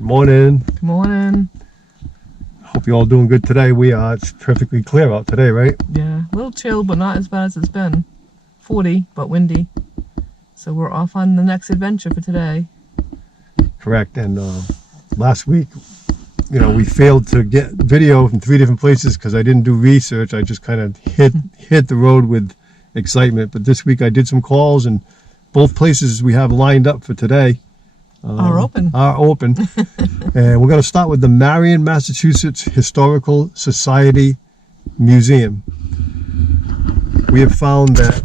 Good morning. Good morning. Hope you're all doing good today. We are. It's perfectly clear out today, right? Yeah, a little chill, but not as bad as it's been. 40, but windy. So we're off on the next adventure for today. Correct. And last week, we failed to get video from 3 different places because I didn't do research. I just kind of hit the road with excitement. But this week I did some calls, and both places we have lined up for today Are open. And we're going to start with the Marion, Massachusetts Historical Society Museum. We have found that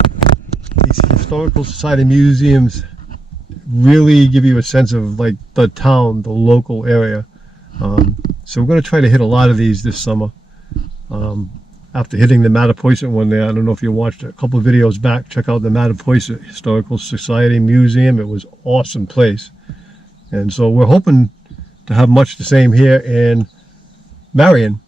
these historical society museums really give you a sense of like the town, the local area. So we're going to try to hit a lot of these this summer. After hitting the Mattapoisett one there, I don't know if you watched a couple of videos back, check out the Mattapoisett Historical Society Museum. It was an awesome place. And so we're hoping to have much the same here in Marion.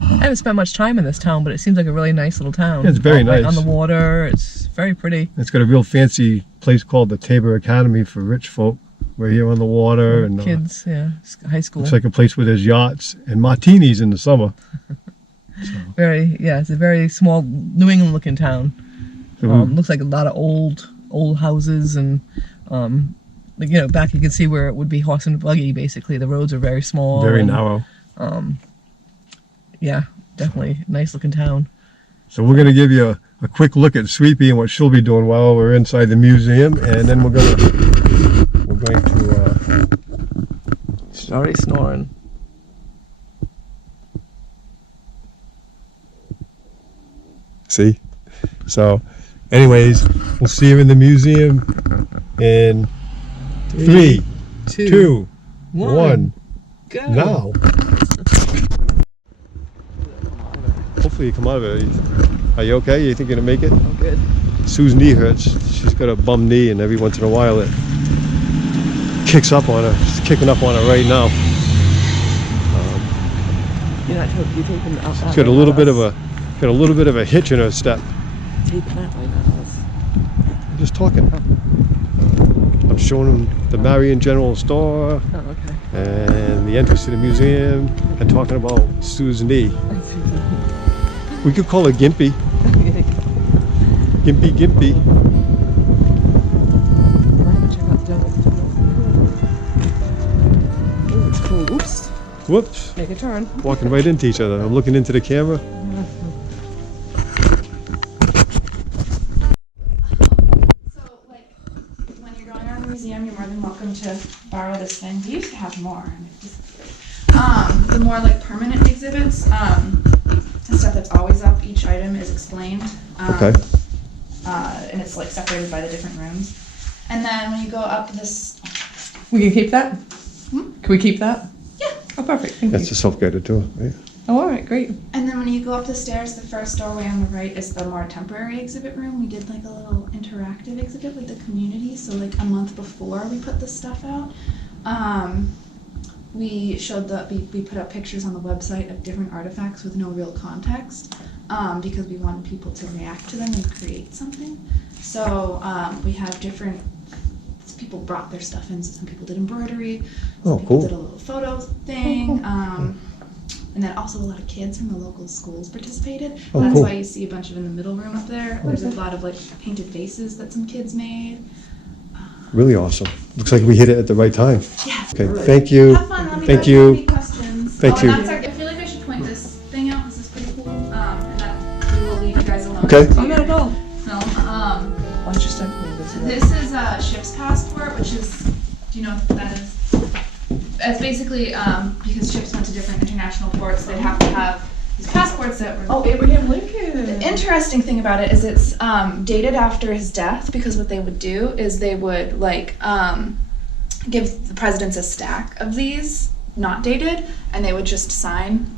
I haven't spent much time in this town, but it seems like a really nice little town. Yeah, it's very nice. Right on the water. It's very pretty. It's got a real fancy place called the Tabor Academy for rich folk. We're here on the water. And kids, yeah, high school. It's like a place where there's yachts and martinis in the summer. It's a very small New England looking town. Looks like a lot of old houses and back you can see where it would be horse and buggy. Basically, the roads are very small, very narrow. Yeah, definitely a nice looking town. So we're going to give you a quick look at Sweepy and what she'll be doing while we're inside the museum, and then we're going to. She's already snoring. See? So, anyways, we'll see you in the museum in 3, 2, 1. Go. Now. Hopefully you come out of it. Are you okay? You think you're going to make it? I'm good. Sue's knee hurts. She's got a bum knee, and every once in a while it kicks up on her. She's kicking up on her right now. She's got a little bit of a hitch in her step. I'm just talking. I'm showing them the Marion General Store and the entrance to the museum, and talking about Sue's knee. We could call her Gimpy. Gimpy. Oh, it's cool. Oops. Whoops. Make a turn. Walking right into each other. I'm looking into the camera. So, when you're going around the museum, you're more than welcome to borrow this thing. We used to have more. The more permanent exhibits, the stuff that's always up, each item is explained. Okay. And it's separated by the different rooms. And then when you go up this... We can keep that? Can we keep that? Yeah. Oh, perfect. Thank That's you. a self-guided tour, right? Oh, all right, great. And then when you go up the stairs, the first doorway on the right is the more temporary exhibit room. We did a little interactive exhibit with the community. So a month before we put this stuff out, we showed we put up pictures on the website of different artifacts with no real context, because we wanted people to react to them and create something. So we have different people brought their stuff in. So some people did embroidery. Some people did a little photo thing. And then also a lot of kids from the local schools participated. That's why you see a bunch of in the middle room up there. There's a lot of painted faces that some kids made. Really awesome. Looks like we hit it at the right time. Yeah. Okay, thank you. Have fun. Let me know Thank if you you. have any questions. Thank you. And I feel like I should point this thing out because it's pretty cool. And that we will leave you guys alone. Okay. Oh, not at all. No. Why don't you start with this? This is a ship's passport, which is, do you know what that is? It's basically because ships went to different international ports, they'd have to have these passports that were. Oh, Abraham Lincoln. The interesting thing about it is it's dated after his death, because what they would do is they would give the presidents a stack of these, not dated, and they would just sign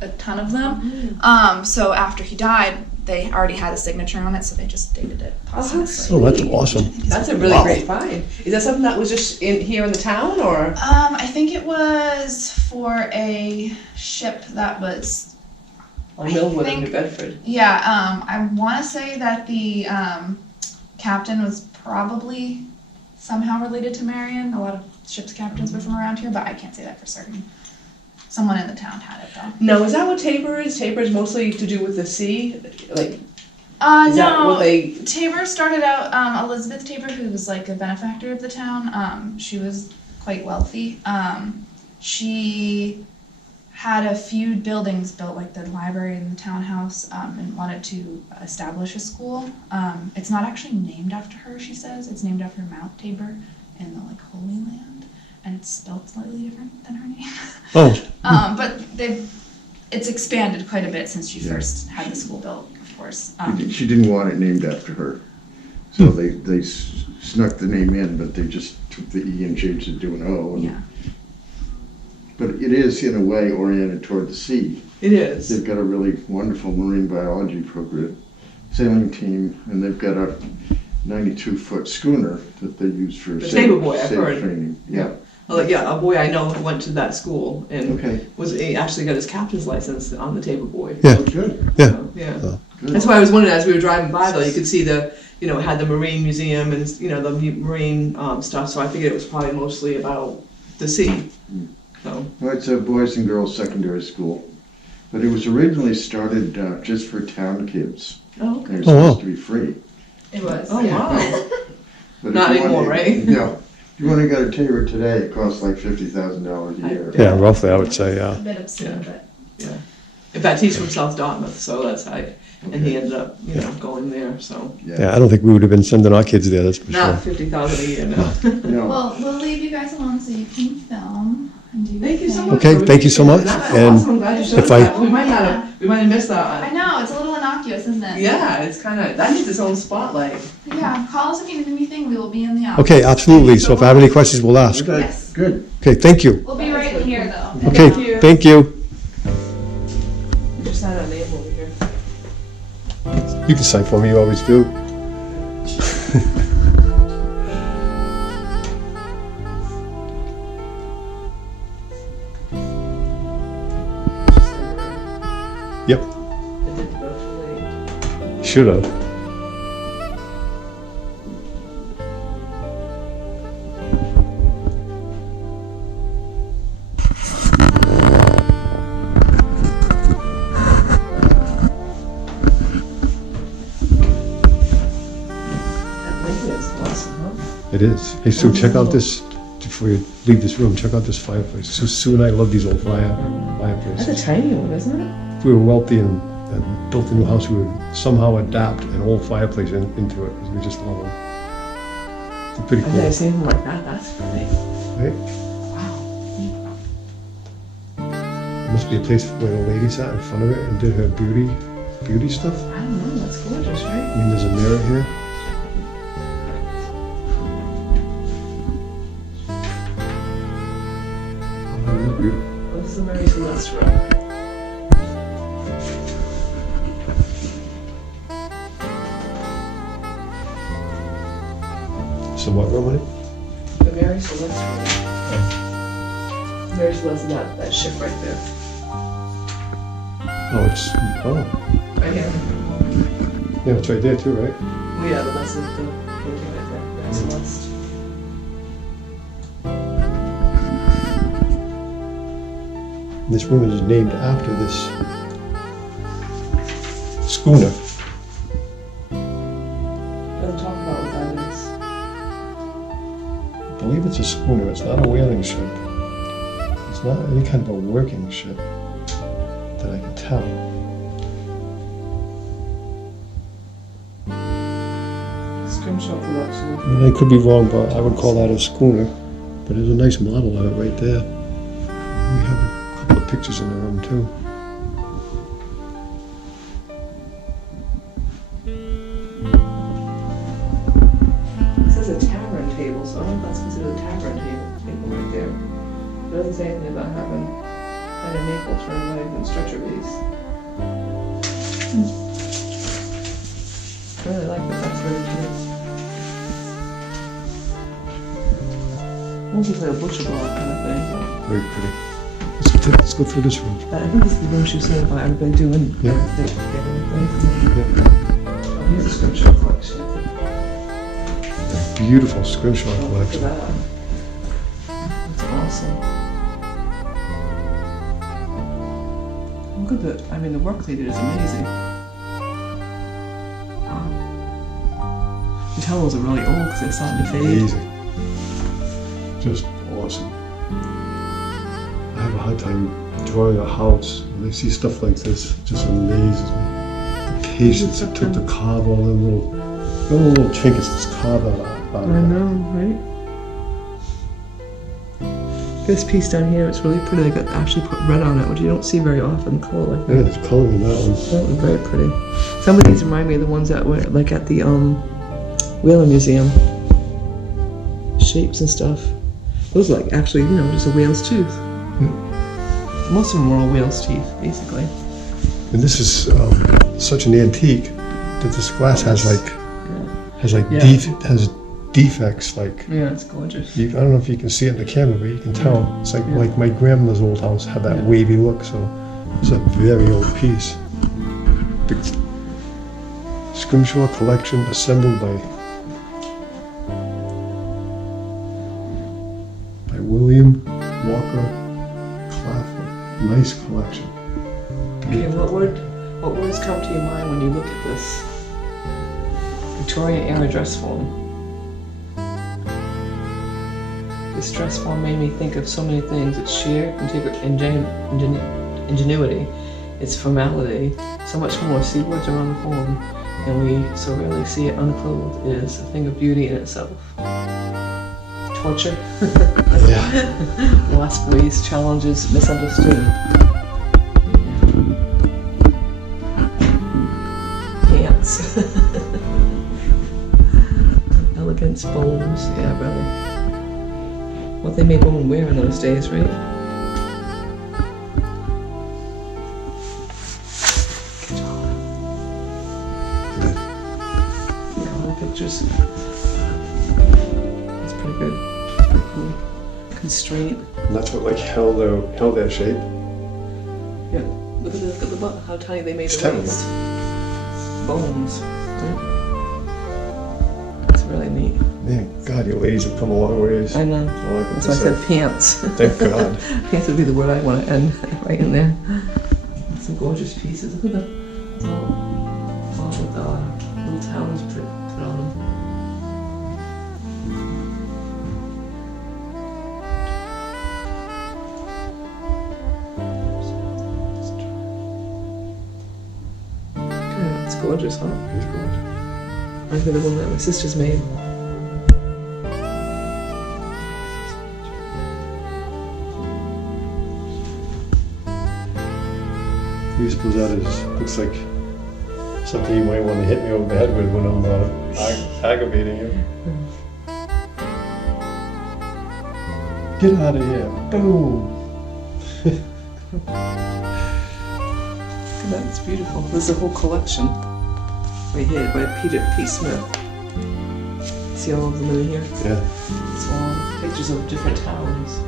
a ton of them. So after he died, they already had a signature on it, so they just dated it posthumously. Oh, that's awesome. That's a really great find. Is that something that was just here in the town, or? I think it was for a ship that was On Millwood in New Bedford. Yeah, I want to say that the captain was probably somehow related to Marion. A lot of ship's captains were from around here, but I can't say that for certain. Someone in the town had it though. No, is that what Tabor is? Tabor is mostly to do with the sea? Like, is that No. what they... Tabor started out, Elizabeth Tabor, who was like a benefactor of the town, she was quite wealthy. She had a few buildings built, like the library and the townhouse, and wanted to establish a school. It's not actually named after her, she says. It's named after Mount Tabor in the like Holy Land, and it's spelled slightly different than her name. Oh. But it's expanded quite a bit since she first had the school built, of course. She didn't want it named after her, so they snuck the name in, but they just took the E and changed it to an O. And, Yeah. But it is, in a way, oriented toward the sea. It is. They've got a really wonderful marine biology program, sailing team, and they've got a 92-foot schooner that they use for The Tabor Boy, I've sail heard. training. Yeah. Like, yeah, a boy I know who went to that school and Okay. he actually got his captain's license on the Tabor Boy. Yeah. Oh, good. Yeah. So, yeah. Oh. Good. That's why I was wondering, as we were driving by though, you could see the, you know, it had the marine museum and, you know, the marine stuff, so I figured it was probably mostly about the sea. So, Well, it's a boys and girls secondary school, but it was originally started just for town kids. oh, okay. It was Oh, wow. supposed to be free. It was. Oh, yeah. wow. But if Not you anymore, wanted- right? No. If you want to go to Tabor today, it costs like $50,000 a year. Yeah, roughly, I would say, A yeah. bit obscene, Yeah. but. Yeah. In fact, he's from South Dartmouth, so that's how, and he ended up, you know, going there, so. Yeah, I don't think we would have been sending our kids there, that's for Not sure. $50,000 a year, no. No. Well, we'll leave you guys alone so you can film and do your Thank you so thing. much. Okay, thank you so much, That's and awesome, I'm glad you showed if I- that. We might have missed I that. know, it's a little innocuous, isn't it? Yeah, it's kinda, that needs its own spotlight. Yeah, call us if you need anything, we will be in the office. Okay, absolutely, so if I have any questions, we'll ask. Okay, Yes. good. Okay, thank you. We'll be right in here though. Okay, thank you. We just had our name over here. You can sign for me, you always do. Yep, It didn't go too late. should have. That blanket is awesome, huh? It is. Hey Sue, check out this, before you leave this room, check out this fireplace. Sue and I love these old That's a fireplaces. tiny one, isn't it? If we were wealthy and built a new house, we would somehow adapt an old fireplace into it, because we just love them. They're pretty I've cool, never seen them like that, that's pretty. right? Wow. There must be a place where the lady sat in front of it and did her beauty stuff. I don't know, that's gorgeous, I right? mean, there's a mirror here. Oh, this is beautiful. Well, this is the Mary Celeste room. So what room in it? The Mary Celeste room. Mary Celeste, that ship right there. Oh, it's, oh, Right here. yeah, it's right there too, right? Well, yeah, but that's the painting right there, Mary Celeste. This room is named after this schooner. Doesn't talk about what that is. I believe it's a schooner, it's not a whaling ship. It's not any kind of a working ship that I can tell. Scrimshaw Collection. I mean, I could be wrong, but I would call that a schooner. But there's a nice model of it right there. We have a couple of pictures in the room too. It says a tavern table, so I don't know if that's considered a tavern table right there. It doesn't say anything about having kind of maple for anybody who can stretcher base. I really like this, that's very cute. Almost looks like a butcher block kind of thing. Very pretty. Let's go through this room. But I think this is the room she was saying about everybody doing Yeah. their thing. Yeah. Oh, here's a Scrimshaw collection. beautiful scrimshaw Look at collection. that. That's awesome. Look at the, I mean, the work they did is amazing. Wow. You can tell those are really old because they're starting to fade. Amazing. Just awesome. I have a hard time drawing a house. When I see stuff like this, it just amazes me. The patience it took to carve all the little trinkets that's carved out of I that. know, right? This piece down here, it's really pretty. They got actually put red on it, which you don't see very often, color like Yeah, that. there's color in that one. That was very pretty. Some of these remind me of the ones that were like at the Whaler Museum. Shapes and stuff. Those are like actually, you know, just a whale's tooth. Most of them were all whale's teeth, basically. And this is such an antique that this glass has like Yeah. has defects like. Yeah, it's gorgeous. I don't know if you can see it in the camera, but you can tell. It's like Yeah. like my grandmother's old house had that Yeah. wavy look, so it's a very old piece. The Scrimshaw collection assembled by William Walker Claflin. Nice collection. Okay, what words come to your mind when you look at this Victorian era dress form? This dress form made me think of so many things. It's sheer ingenuity, it's formality, so much more. See words are on the form, and we so rarely see it unclothed. It is a thing of beauty in itself. Torture, Yeah. wasp ways, challenges, misunderstood. Pants. Elegance, bows, yeah, really. What they made women wear in those days, right? Color pictures. That's pretty good. Pretty cool. Constraint. And that's what like held their shape. Yeah. Look at the butt, how tiny they made It's the terrible. waist. Bones. Yeah. It's really neat. Man, God, you ladies have come a long ways. I know. All I can That's why I say. said pants. Thank God. Pants would be the word I want to end right in there. Some gorgeous pieces. Look at the all with little towels put on them. Yeah, it's gorgeous, huh? He's gorgeous. Reminds me of the one that my sister's made. Do you suppose that looks like something you might want to hit me over the head with when I'm aggravating you? Get out of here. Boom. Look at that, it's beautiful. There's a whole collection right here by Peter P. Smith. See all of them in here? Yeah. It's all pictures of different towns,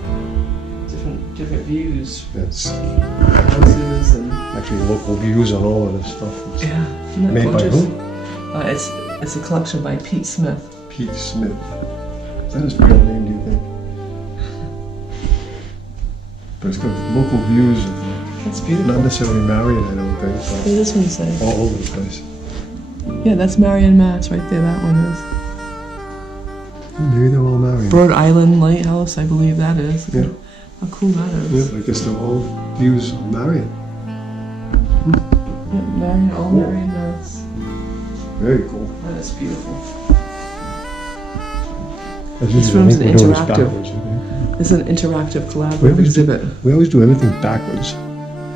different views, That's houses, and actually local views on all of this stuff. It's yeah, isn't that made by gorgeous? who? It's a collection by Pete Smith. Pete Smith. Is that his real name, do you think? But it's got local views of That's beautiful. not necessarily Marion, I don't think, What but does this one say? all over the place. Yeah, that's Marion, Mass. Right there. That one is Maybe they're all Marion. Bird Island Lighthouse. I believe that is. Yeah. How cool that is. Yeah, I guess they're all views of Marion. Yeah, Marion, all Marion, Mass. Very cool. That is beautiful. As This usual, I room's think an we're doing this interactive. backwards, I think. It's an interactive We collaborative always, exhibit. we always do everything backwards. You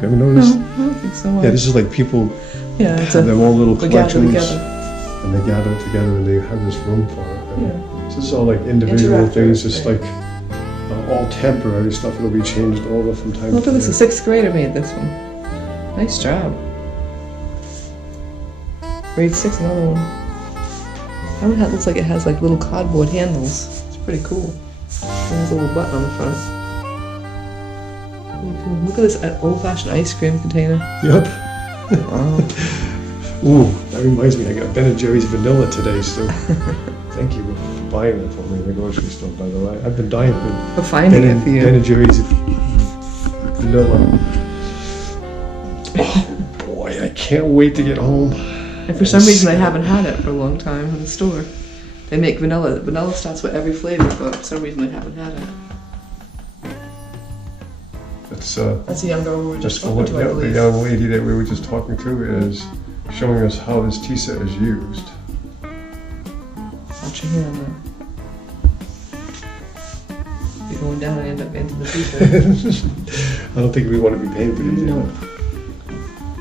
ever No, noticed? I don't think so. Yeah, this is like people Yeah, it's have their own little we gather collections together. and they gather it together and they have this room for it. And Yeah. so this is all like individual Interactive, things, just right. like all temporary stuff that'll be changed over from time Look to at this, a time. sixth grader made this one. Nice job. Grade 6, another one. That one looks like it has like little cardboard handles. It's pretty cool. And there's a little button on the front. Really cool. Look at this old-fashioned ice cream container. Yep. Wow. Ooh, that reminds me, I got Ben and Jerry's vanilla today, so thank you. buying that for me in the grocery store, by the way. I've been dying For finding it for you. Ben and Jerry's vanilla. Oh boy, I can't wait to get home. And for some reason I haven't had it for a long time in the store. They make vanilla. Vanilla starts with every flavor, but for some reason I haven't had it. That's That's a young girl we were just the, talking to, I the believe. young lady that we were just talking to is showing us how this tea set is used. Watch your hand there. You're going down and end up into the future. I don't think we want to be paying for these. No. either.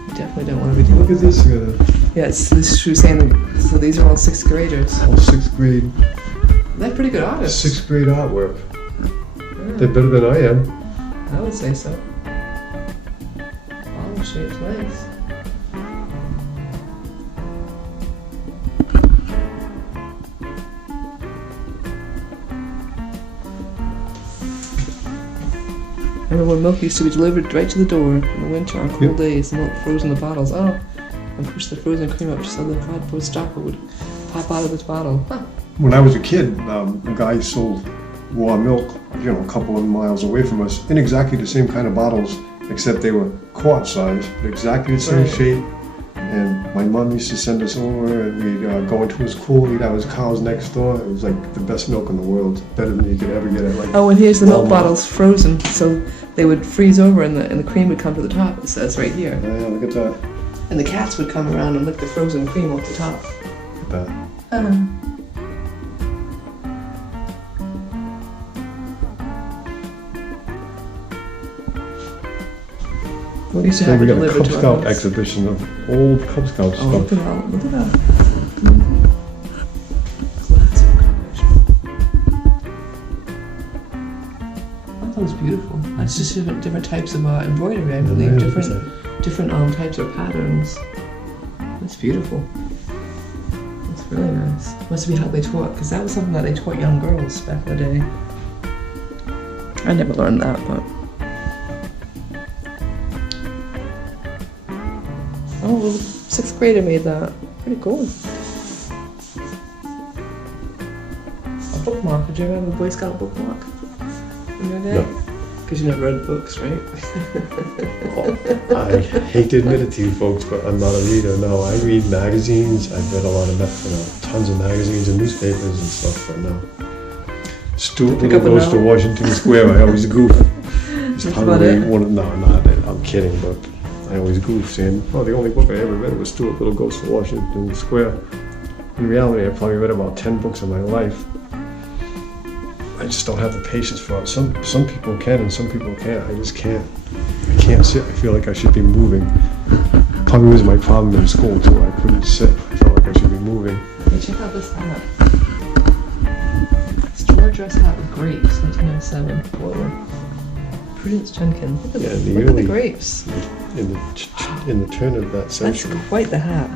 You definitely don't want to be doing Look at this. Yeah, she was saying, so these are all 6th graders. All 6th grade. They're pretty good artists. 6th grade artwork. Yeah, They're better than I am. I would say so. All the shapes nice. Remember when milk used to be delivered right to the door in the winter on cold Yep. days, milk frozen in the bottles. Oh, and push the frozen cream up just so the cardboard stopper would pop out of this bottle. Huh. When I was a kid, a guy sold raw milk, a couple of miles away from us, in exactly the same kind of bottles, except they were quart size, exactly the same Right. shape. And my mom used to send us over, and we'd go into his cooler, he'd have his cows next door. It was like the best milk in the world, better than you could ever get at like. Oh, and here's the milk Walmart. bottles frozen, so they would freeze over and the cream would come to the top. It says right here. Yeah, look at that. And the cats would come around and lick the frozen cream off the top. Look at that. We used to Then have we it got a delivered Cub to Scout our house. exhibition of old Cub Scout Oh, stuff. look at all, look at that. Classic collection. Oh, that was beautiful. That's just different types of embroidery, I believe. Different types of patterns. That's beautiful. That's really nice. Must be how they taught, because that was something that they taught young girls back in the day. I never learned that, but. Oh, a 6th grader made that. Pretty cool. A bookmark. Did you ever have a Boy Scout bookmark in your day? No. Because you never read books, right? I hate to admit it to you folks, but I'm not a reader. No, I read magazines. I've read a lot of, tons of magazines and newspapers and stuff, but no. Stuart Pick Little up a goes to novel. Washington Square. I always goof. It's That's probably about it? one of, no, not that. I'm kidding, but I always goof saying, oh, the only book I ever read was Stuart Little Goes to Washington Square. In reality, I probably read about 10 books in my life. I just don't have the patience for it. Some people can and some people can't. I just can't. I can't sit. I feel like I should be moving. Probably was my problem in school too. I couldn't sit. I felt like I should be moving. Hey, check out this hat. Store dress hat with grapes, 1907. Whoa. Prudence Jenkins. Look at, Yeah, this. the Look at the early- grapes. In the turn of that That's century, quite the hat.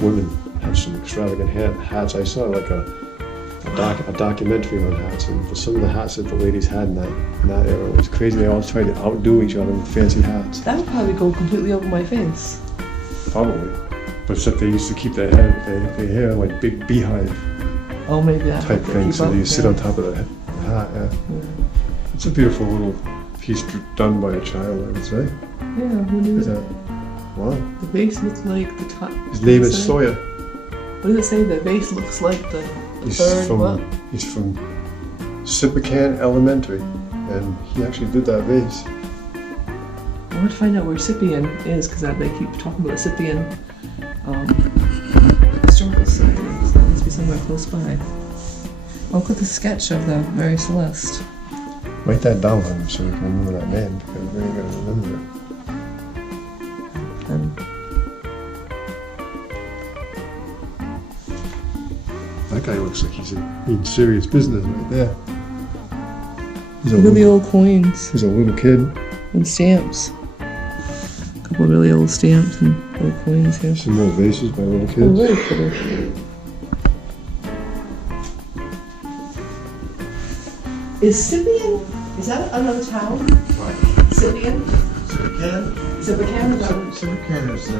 women have some extravagant hats. I saw like a documentary on hats, and for some of the hats that the ladies had in that era, it was crazy. They all tried to outdo each other with fancy hats. That would probably go completely over my face. Probably, but except they used to keep their hair like big beehive Oh, maybe that. type thing, so you sit on top of the hat. Yeah. It's a beautiful little piece done by a child, I would say. Yeah, who knew Look at that? that. Wow. The base looks like the top. His name is Say? Sawyer. What does it say? The base looks like the He's third what? from Sippacan Elementary, and he actually did that vase. I want to find out where Scythian is, because they keep talking about the Scythian historical society. So that must be somewhere close by. I'll put the sketch of the Mary Celeste. Write that down, honey, so we can remember that man, because we ain't gonna remember it. And That guy looks like he's in serious business right there. He's a look at the little, old coins he's a little kid. and stamps. A couple of really old stamps and old coins here. Some more vases by little Oh, kids. very pretty. Is Scythian, is that another town? Scythian? Sippacan? Scythian is that? Sippacan is the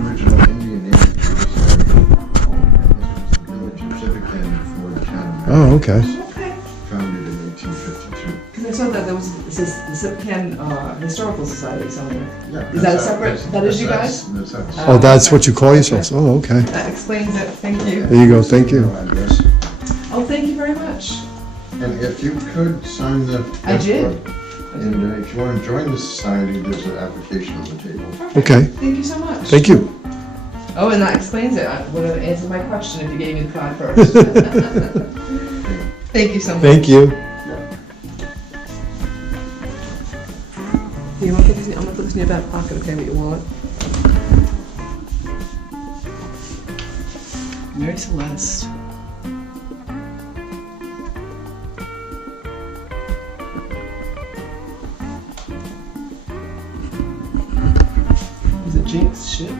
original Indian name. And this was the village of Sippacan Oh, okay. Okay. Founded in 1852. Because I saw that there was, it says the Sipcan Historical Society somewhere. Yeah. Is that a separate, that is you guys? That's us. Oh, that's what you call yourselves? Oh, okay. That explains it, thank you. There you go, thank you. No address. Oh, thank you very much. And if you could sign the. I did. And if you want to join the society, there's an application on the table. Okay, Thank you so much. thank you. Oh, and that explains it. I would have answered my question if you gave me the card first. Thank you so much. Thank you. You want to put this, I'm going to put this in your back pocket, okay, with your wallet. Mary Celeste. Is it Jinx ship?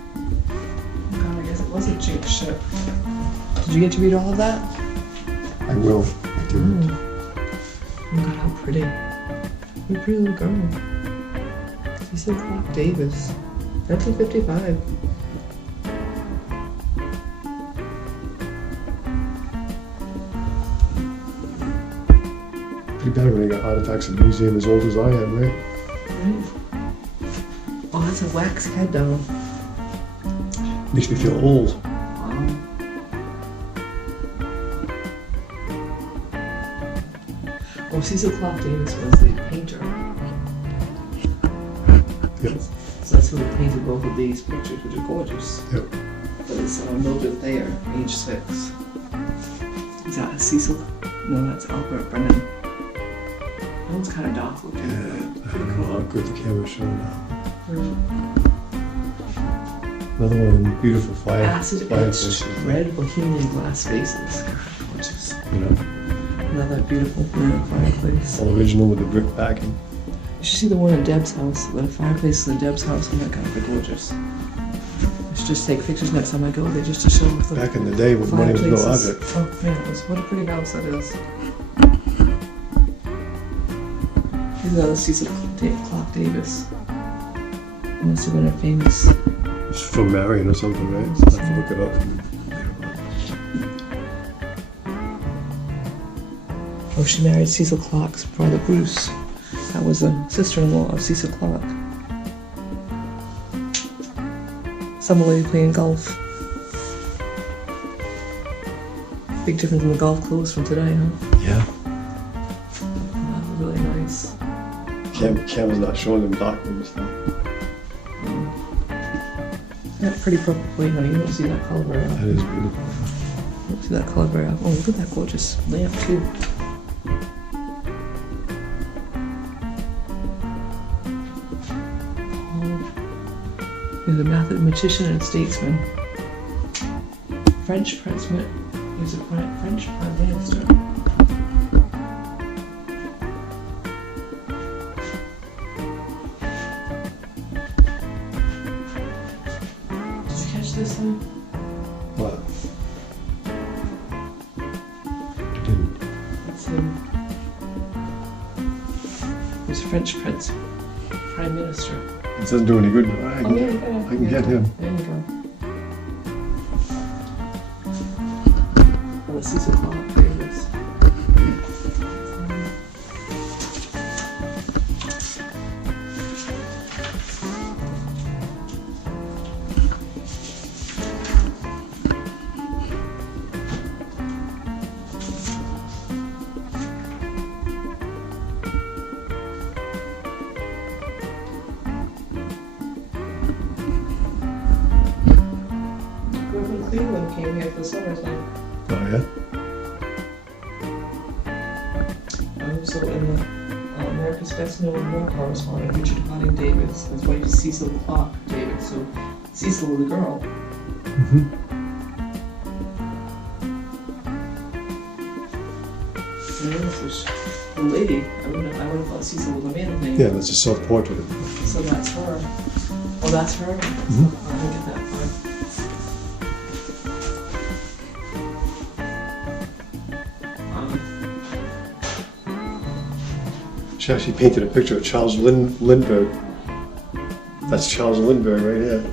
God, I guess it was a Jinx ship. Did you get to read all of that? I will. Thank you. Oh my god, how pretty. What a pretty little girl. Cecil Clark Davis. 1955. Pretty bad when they got artifacts in the museum as old as I am, right? Right. Oh, that's a wax head though. Makes me feel old. Wow. Oh, Cecil Clark Davis was the painter. Yep. So that's who painted both of these pictures, which are gorgeous. Yep. But it's Mildred Thayer, age 6. Is that Cecil? No, that's Albert Brennan. That one's kind of dark looking. I don't know how good the camera's showing now. Mm. Another one of them beautiful Acid fireplaces. etched red bohemian glass vases. God, gorgeous. You know, Another beautiful fireplace. all original with the brick backing. You should see the one in Deb's house. The fireplace in Deb's house. Oh my god, they're gorgeous. I should just take pictures next time I go there just to show off the Back in the day when money was no fireplaces. object. Oh man, what a pretty house that is. Here's another Cecil Clark Davis. He must have been a famous. It's from Marion or something, right? I have to look it up. Oh, she married Cecil Clark's brother Bruce. That was a sister-in-law of Cecil Clark. Some lady playing golf. Big difference in the golf clothes from today, huh? Yeah. That was really nice. Camera's not showing them dark rooms now. That pretty purple plate, honey. You don't see that color very That often. is beautiful. You don't see that color very often. Oh, look at that gorgeous lamp, too. He was a mathematician and statesman. French princeman. He was a French prime minister. Did you catch this one? What? I didn't. That's him. He was a French prince, prime minister. It doesn't do any good. I Oh, yeah, can, yeah, I can get him. There you go. Oh, let's see some Clark Davis. We're from Cleveland, came here for the summertime. Oh, yeah? Also in the America's Best Known War Correspondent, Richard Harding Davis, his wife Cecil Clark Davis. So Cecil, the girl. Mm-hmm. And this is the lady. I would have thought Cecil was a man's name. Yeah, that's a self-portrait. So that's her. Oh, that's her? Mhm. Oh, I didn't get that far. She actually painted a picture of Charles Lindbergh. That's Charles Lindbergh right here.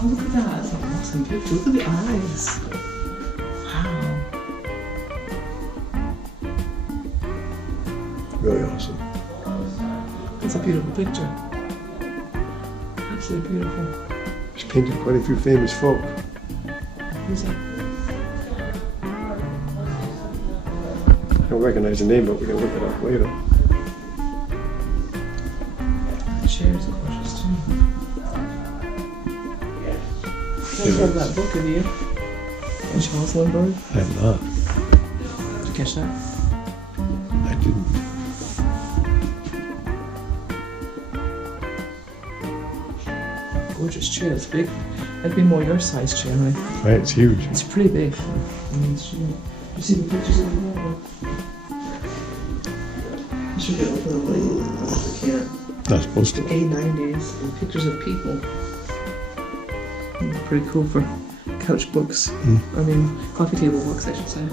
Oh, look at that. That's an awesome picture. Look at the eyes. Wow. Really awesome. That's a beautiful picture. Absolutely beautiful. She painted quite a few famous folk. Who's that? I don't recognize the name, but we can look it up later. The chair's gorgeous too. You've read that book, have you? And Charles Lindbergh? I have not. Did you catch that? I didn't. Gorgeous chair. It's big. That'd be more your size chair, right? Right, it's huge. It's pretty big. I mean, it's, you see the pictures of the wall? I should get open up like I can't. Not supposed The to. A90s and pictures of people. Pretty cool for couch books. Mm. I mean, coffee table books, I should say.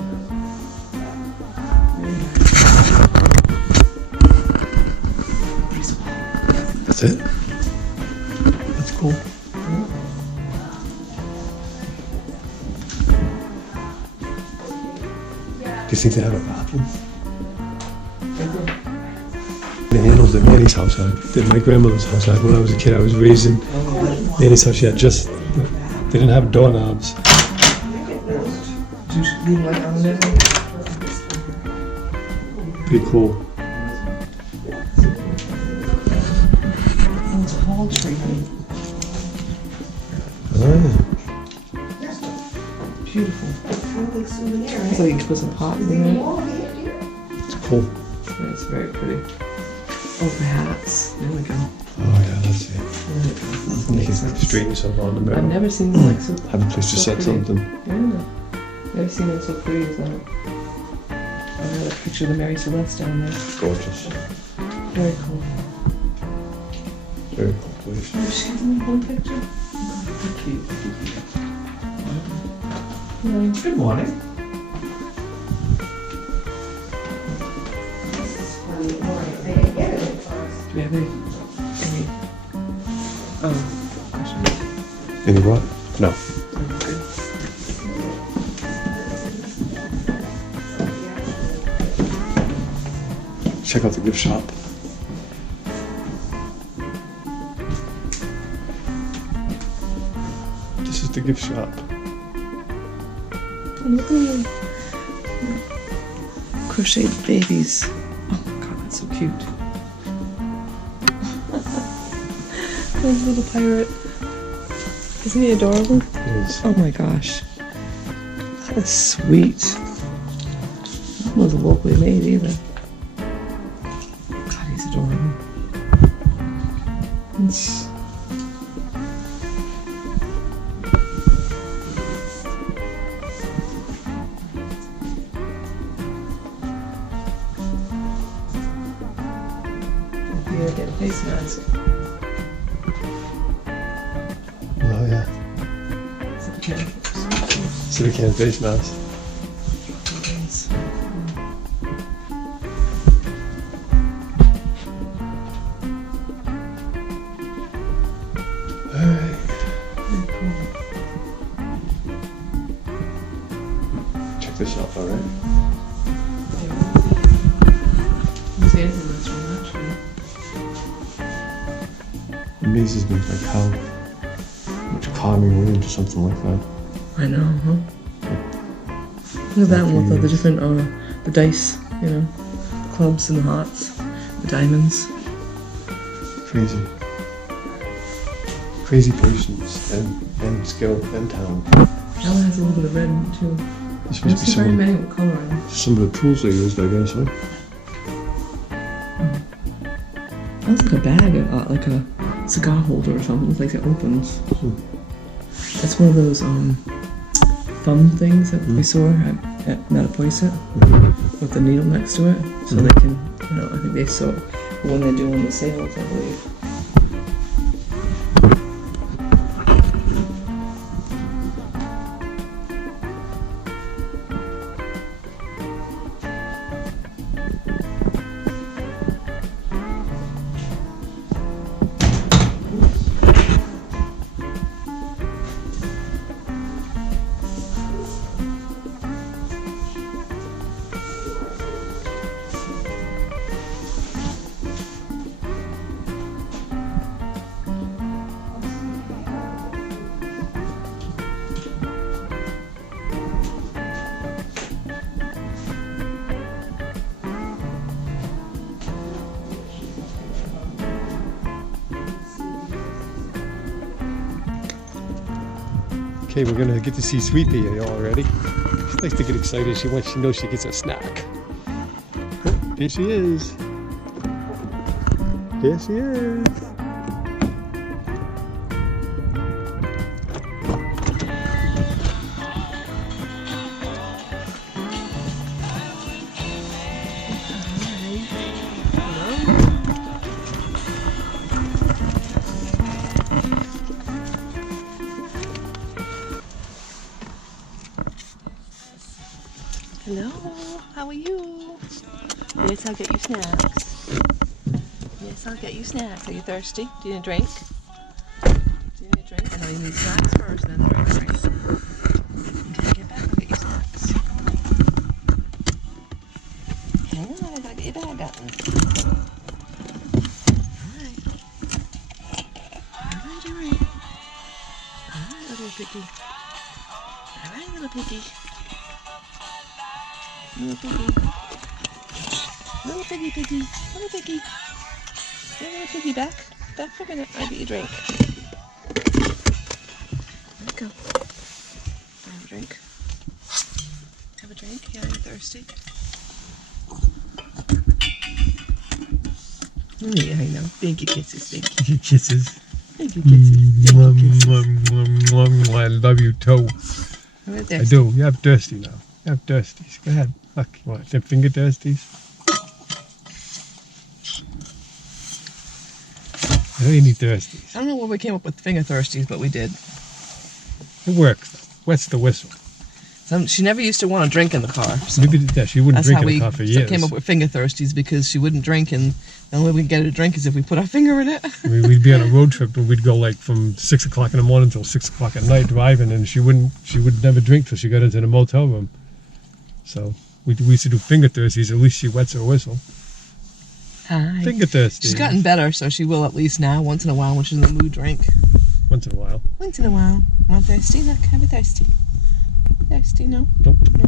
Pretty small. That's it? That's cool. Do you think they have a bathroom? The handles that Nanny's house had, that my grandmother's house had when I was a kid. I was raised in Nanny's house. She had just, they didn't have doorknobs. Do you leave light on there? Pretty cool. Oh, it's a hall tree. Ah, Beautiful. It's like you can put some pot in there. it's cool. It's very pretty. Oh, for hats. There we go. Oh yeah, that's it. There we go. You Makes can sense. straighten yourself on the I've mirror. never seen them like so. Have a place to so set pretty. something. Yeah. Never seen them so pretty as that. I got a picture of the Mary Celeste down there. Gorgeous. Very cool. Very cool place. Oh, she got them in one picture? Oh, how cute. Good morning. Do we have any? Oh, gosh. Any what? No. Okay. Check out the gift shop. This is the gift shop. Look at the crocheted babies. Oh my god, that's so cute. There's a little pirate. Isn't he adorable? It is. Oh my gosh. That is sweet. That wasn't locally made either. God, he's adorable. It's... Yeah, get a face mask. Oh yeah. It's like a cat. Civic can face mask. Alright. Very cool. Check this out, alright? There's anything that's from actually. Amazes me like how much calming went into something like that. I know, huh? Look at that one with all the different, the dice, you know, the clubs and the hearts, the diamonds. Crazy. Crazy patience and skill and talent. That one has a little bit of red in it too. This I must don't be see very some, many with color on it. some of the tools they used, I guess, huh? That looks like a bag, like a cigar holder or something. It looks like it opens. That's one of those thumb things that we saw at Metapoiset. with the needle next to it, so they can, you know, I think they sew when they're doing the sails, I believe. Okay, we're gonna get to see Sweet Pea already. She likes to get excited. She knows she gets a snack. Here she is. Here she is. Hello, how are you? Yes, I'll get you snacks. Yes, I'll get you snacks. Are you thirsty? Do you need a drink? Do you need a drink? I know you need snacks first, then drink, right? Okay, get back, I'll get you snacks. Hang on, I gotta get your bag out. Alright. Alright. Alright, little piggy. Alright, little piggy. Little piggy. Little piggy piggy. Little piggy. Stay little piggy back. Back for a minute. I'll get you a drink. There we go. Have a drink. Have a drink. Yeah, you're thirsty. Yeah, I know. Thank you, kisses. Thank you. Kisses. Thank you, kisses. Thank you, kisses. I love you too. Right I there. do. You have thirsty now. You have thirsties. Go ahead. Look, you want them finger thirsties? I know you need thirsties. I don't know where we came up with finger thirsties, but we did. It works though. Wets the whistle. She never used to want to drink in the car. So Maybe that she wouldn't that's drink how in we the car for years. came up with finger thirsties, because she wouldn't drink, and the only way we can get her to drink is if we put our finger in it. We'd be on a road trip and we'd go like from 6 o'clock in the morning till 6 o'clock at night driving, and she would never drink till she got into the motel room. So we used to do finger thirsties. At least she wets her whistle. Hi. Finger thirsties. She's gotten better, so she will at least now, once in a while, when she's in the mood, drink. Once in a while. Once in a while. Want thirsty? Look, have a thirsty. Thirsty? No? Nope. No?